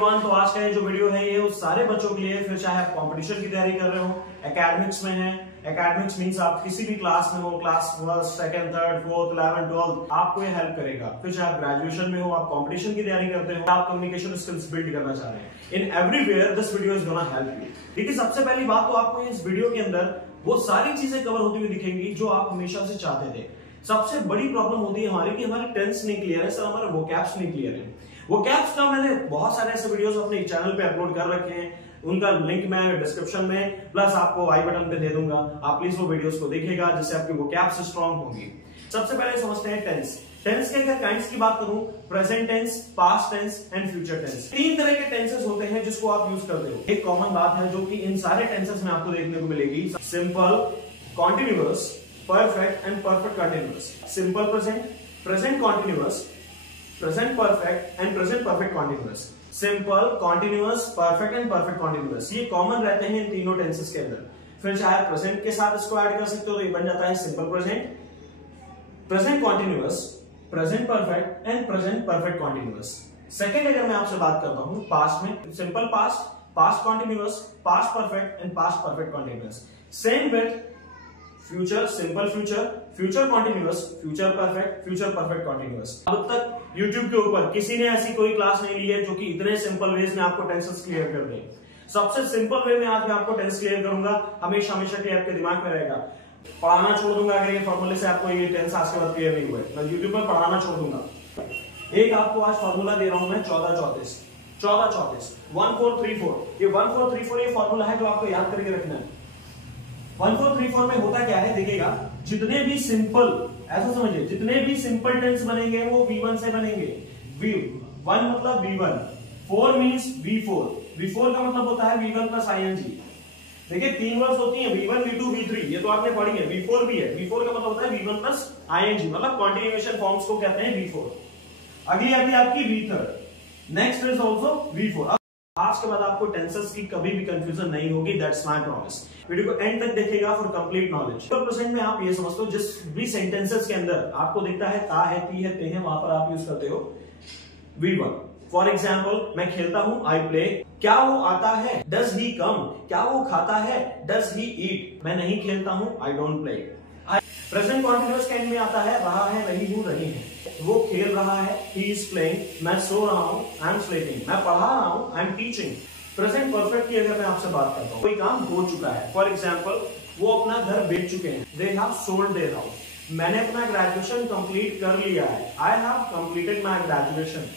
तो आज का ये जो वीडियो है ये उस सारे बच्चों के लिए, फिर चाहे आप कंपटीशन की तैयारी कर रहे हो, एकेडमिक्स में है, एकेडमिक्स मींस आप किसी भी क्लास में हो, class first, second, third, fourth, 11, 12, आपको ये हेल्प करेगा। फिर चाहे आप ग्रेजुएशन में हो, आप कंपटीशन की तैयारी करते हो, आप कम्युनिकेशन स्किल्स बिल्ड करना चाह रहे हैं, in everywhere this video is gonna help you. देखिए सबसे पहली बात तो आपको इस वीडियो के अंदर वो सारी चीजें कवर होती हुई दिखेंगी जो आप हमेशा से चाहते थे। सबसे बड़ी प्रॉब्लम होती है हमारी कि हमारे टेंस नहीं क्लियर है, सर हमारे वोकैब्स नहीं क्लियर है। वोकैब्स का मैंने बहुत सारे ऐसे वीडियोस अपने चैनल पे अपलोड कर रखे हैं, उनका लिंक मैं डिस्क्रिप्शन में प्लस आपको आई बटन पे दे दूंगा, आप प्लीज वो वीडियोस को देखिएगा जिससे आपकी वोकैब्स स्ट्रांग होगी। सबसे पहले समझते हैं टेंस। टेंस के अगर काइंड्स की बात करूं, present tense, past tense and future tense, तीन तरह के टेंसेस होते हैं जिसको आप यूज करते हो। एक कॉमन बात है जो कि इन सारे टेंसेस में आपको देखने को मिलेगी, simple, continuous, perfect and perfect continuous. Simple present, present continuous, present perfect and present perfect continuous. Simple, continuous, perfect and perfect continuous, ये कॉमन रहते हैं इन तीनों टेंसेस के अंदर। फिर चाहे प्रेजेंट के साथ इसको ऐड कर सकते हो तो ये बन जाता है simple present, present continuous, present perfect and present perfect continuous. Second अगर मैं आपसे बात करता हूं पास्ट में, simple past, past continuous, past perfect and past perfect continuous. Same with future, simple future, future continuous, future perfect, future perfect continuous. अब तक YouTube के ऊपर किसी ने ऐसी कोई क्लास नहीं ली है जो कि इतने सिंपल वेज में आपको टेंसेस क्लियर कर दे। सबसे सिंपल वे में आज मैं आपको टेंस क्लियर करूंगा, हमेशा हमेशा के आपके दिमाग में रहेगा। पढ़ाना छोड़ दूंगा अगर ये फॉर्मूले से आपको ये टेंस आज के बाद क्लियर नहीं हुए, मैं YouTube पर पढ़ाना छोड़ दूंगा। एक आपको आज फॉर्मूला दे रहा हूं मैं 14-34, 14-34, 1434, ये 1434 ये फॉर्मूला है जो आपको याद करके रखना है। 1434 में होता क्या है देखिएगा, जितने भी सिंपल, ऐसा समझिए, जितने भी सिंपल टेंस बनेंगे वो V1 से बनेंगे। V1 मतलब V1, 4 मींस V4, V4 का मतलब होता है V1 प्लस ING। देखिए तीन वर्ड्स होती हैं, V1, V2, V3, ये तो आपने पढ़ी है, V4 भी है। V4 का मतलब होता है V1 प्लस ING, मतलब कॉन्टिन्यूएशन फॉर्म्स को कहते हैं V4। अगली आती है आपकी V3, next is also V4। आज के बाद आपको टेंसेस की कभी भी कंफ्यूजन नहीं होगी, दैट्स माय प्रॉमिस। वीडियो को एंड तक देखिएगा फॉर कंप्लीट नॉलेज। तो प्रेजेंट में आप ये समझते हो जिस भी सेंटेंसेस के अंदर आपको दिखता है ता है, ती है, ते है, वहां पर आप यूज करते हो V1। फॉर एग्जाम्पल, मैं खेलता हूं, आई प्ले। क्या वो आता है, डज ही कम। क्या वो खाता है, डज ही ईट। मैं नहीं खेलता हूं, I don't play. Present continuous के एंड में आता है, रहा है, रही हूं, रही है। वो खेल रहा है, he is playing, मैं सो रहा हूं, I am sleeping, मैं पढ़ा रहा हूं, I am teaching। Present perfect की अगर मैं आपसे बात करता हूं, कोई काम हो चुका है, फॉर एग्जाम्पल वो अपना घर बेच चुके हैं, they have sold their house। मैंने अपना ग्रेजुएशन कंप्लीट कर लिया है, I have completed my graduation।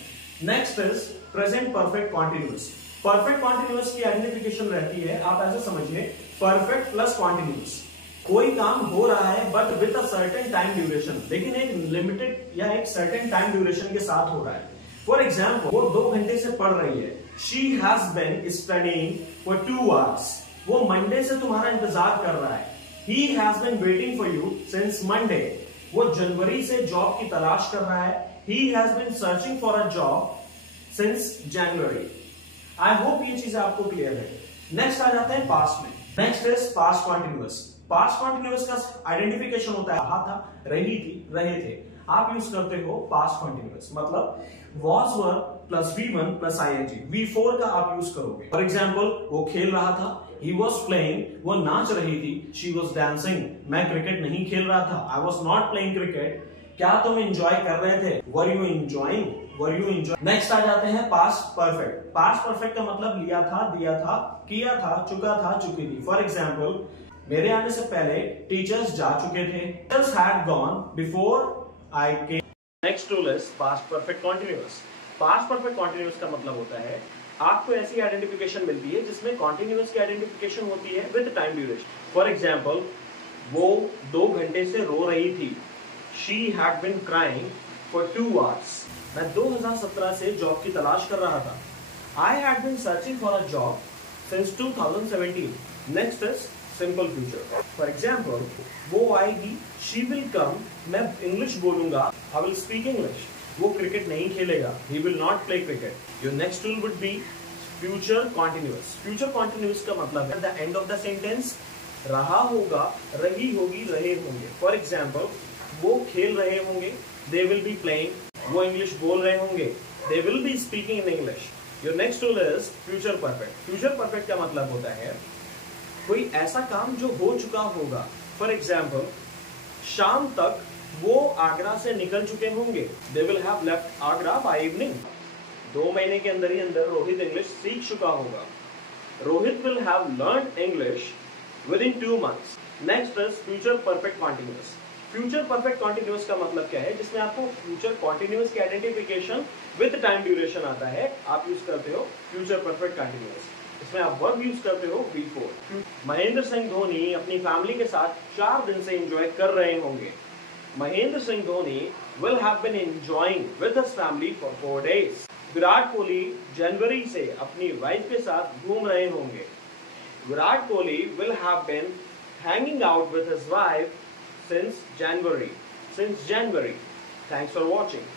Next is present perfect continuous. Perfect continuous की आइडेंटिफिकेशन रहती है, आप ऐसे समझिए, परफेक्ट प्लस कॉन्टिन्यूअस। कोई काम हो रहा है but with a certain time duration, लेकिन एक लिमिटेड या एक सर्टेन टाइम ड्यूरेशन के साथ हो रहा है। फॉर एग्जाम्पल, वो 2 घंटे से पढ़ रही है, she has been studying for 2 hours. वो मंडे से तुम्हारा इंतजार कर रहा है, he has been waiting for you since Monday. वो जनवरी से जॉब की तलाश कर रहा है, he has been searching for a job since January. I hope ये चीज आपको क्लियर है। नेक्स्ट आ जाते हैं पास्ट में। Next is past continuous. Past continuous का आइडेंटिफिकेशन होता है, रहा था, रही थी, रहे थे। आप यूज करते हो पास्ट कॉन्टिन्यूअस, मतलब was were plus V1 plus ING, V4 का आप यूज करोगे। फॉर एग्जाम्पल, वो खेल रहा था, he was playing, वो नाच रही थी, she was dancing, मैं क्रिकेट नहीं खेल रहा था, I was not playing cricket। क्या तुम एंजॉय कर रहे थे, were you enjoying, were you enjoying। Next आ जाते हैं पास्ट परफेक्ट। पास्ट परफेक्ट का मतलब लिया था, दिया था, किया था, चुका था, चुकी थी। फॉर एग्जाम्पल, मेरे आने से पहले टीचर्स जा चुके थे, teachers had gone before I came. Next rule is past perfect continuous. Past perfect continuous का मतलब होता है आपको ऐसी आइडेंटिफिकेशन मिलती है जिसमें कॉन्टिन्यूअस की आइडेंटिफिकेशन होती है with time duration. For example, वो 2 घंटे से रो रही थी, she had been crying for 2 hours. मैं 2017 से जॉब की तलाश कर रहा था, I had been searching for a job since 2017। Next is simple future. For example, वो आएगी, शी विल कम, मैं इंग्लिश बोलूंगा, आई विल स्पीक इंग्लिश। वो क्रिकेट नहीं खेलेगा, he will not play cricket. Your next rule would be future continuous. Future continuous का मतलब है the end of the sentence, रहा होगा, रही होगी, रहे होंगे। फॉर एग्जाम्पल, वो खेल रहे होंगे, दे विल बी प्लेइंग, वो इंग्लिश बोल रहे होंगे, they will be speaking in English. Your next tool is future perfect. Future perfect का मतलब होता है कोई ऐसा काम जो हो चुका होगा। फॉर एग्जाम्पल, शाम तक वो आगरा से निकल चुके होंगे। They will have left Agra by evening. 2 महीने के अंदर ही अंदर रोहित इंग्लिश सीख चुका होगा। Rohit will have learn English with in 2 months। Next is future perfect continuous. Future perfect continuous का मतलब क्या है, जिसमें आपको फ्यूचर कॉन्टिन्यूअस की आइडेंटिफिकेशन विद टाइम ड्यूरेशन आता है। आप यूज करते हो फ्यूचर परफेक्ट कॉन्टिन्यूअस। इसमें आप वर्ब यूज करते हो बी फोर। महेंद्र सिंह धोनी अपनी फैमिली के साथ 4 दिन से एंजॉय कर रहे होंगे। Mahendra Singh Dhoni will have been enjoying with his family for 4 days। Virat Kohli जनवरी से अपनी वाइफ के साथ घूम रहे होंगे। Virat Kohli will have been hanging out with his wife since January। Thanks for watching।